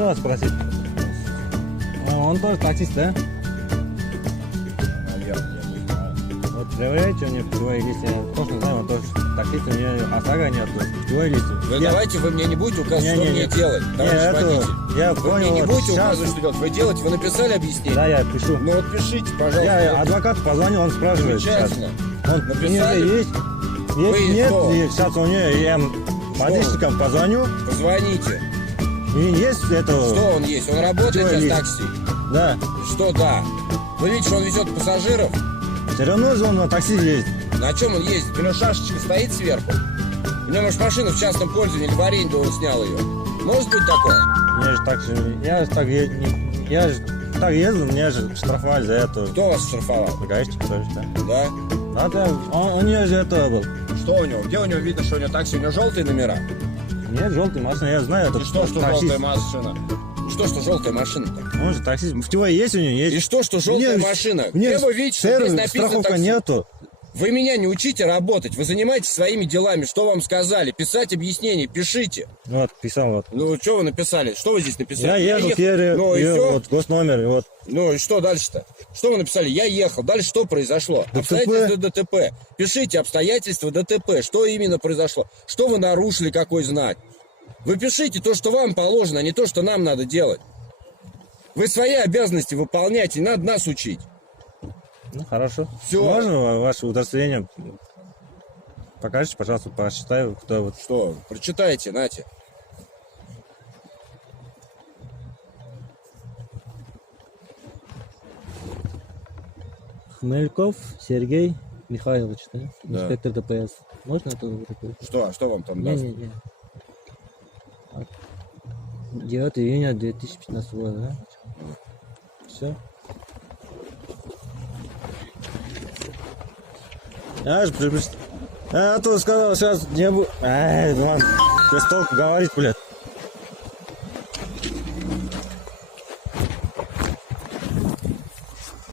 можно вас спросить? Он тоже таксист, да? Вот проверяйте у него путевые листы. Я точно знаю, он тоже таксист, у меня ОСАГО нет, путевые листы. Давайте вы мне не будете указывать, что мне делать, товарищ водитель. Я вы понял, мне не будете сейчас... указывать, что делать. Вы делаете, вы написали объяснение? Да, я пишу. Ну вот пишите, пожалуйста. Я адвокату позвонил, он спрашивает. Замечательно. Он Написали? есть? Если нет, что? и сейчас у нее я водительникам позвоню. Позвоните. И есть это... Что он есть? Он работает сейчас в такси? Да. Что да? Вы видите, что он везет пассажиров? Все равно же он на такси ездит. На чем он ездит? У него шашечка стоит сверху? У него, может, машина в частном пользовании или в аренде он снял ее? Может быть такое? Я же так ездил, меня же штрафовали за это. Кто вас штрафовал? Гаишник тоже, да. Да? Надо, у нее же это был. Что у него? Где у него видно, что у него такси? У него желтые номера? Нет, желтая машина, я знаю. И что желтая машина? Что желтая машина-то? Он же таксист. Путевой есть у него? Есть. И что желтая машина? Где вы видите, что здесь написано страховка такси? нету. Вы меня не учите работать, вы занимаетесь своими делами, что вам сказали, писать объяснение, пишите. Вот, писал вот. Ну, что вы написали? Что вы здесь написали? Я ехал, ну, и все? вот, госномер, вот. Ну, и что дальше-то? Что вы написали? Я ехал. Дальше что произошло? ДТП. Обстоятельства ДТП. Пишите обстоятельства ДТП. Что именно произошло? Что вы нарушили, какой знак? Вы пишите то, что вам положено, а не то, что нам надо делать. Вы свои обязанности выполняйте, не надо нас учить. Ну, хорошо. Все. Можно ваше удостоверение? Покажите, пожалуйста, посчитаю, кто вот. Что? Прочитайте, нате. Хмельков Сергей Михайлович, да? Да. Инспектор ДПС. Можно это вот такое? Что вам там даст? Не. 9 июня 2015 года, да? Все. А то сказал, сейчас не буду. Ладно, без толку говорить, блядь.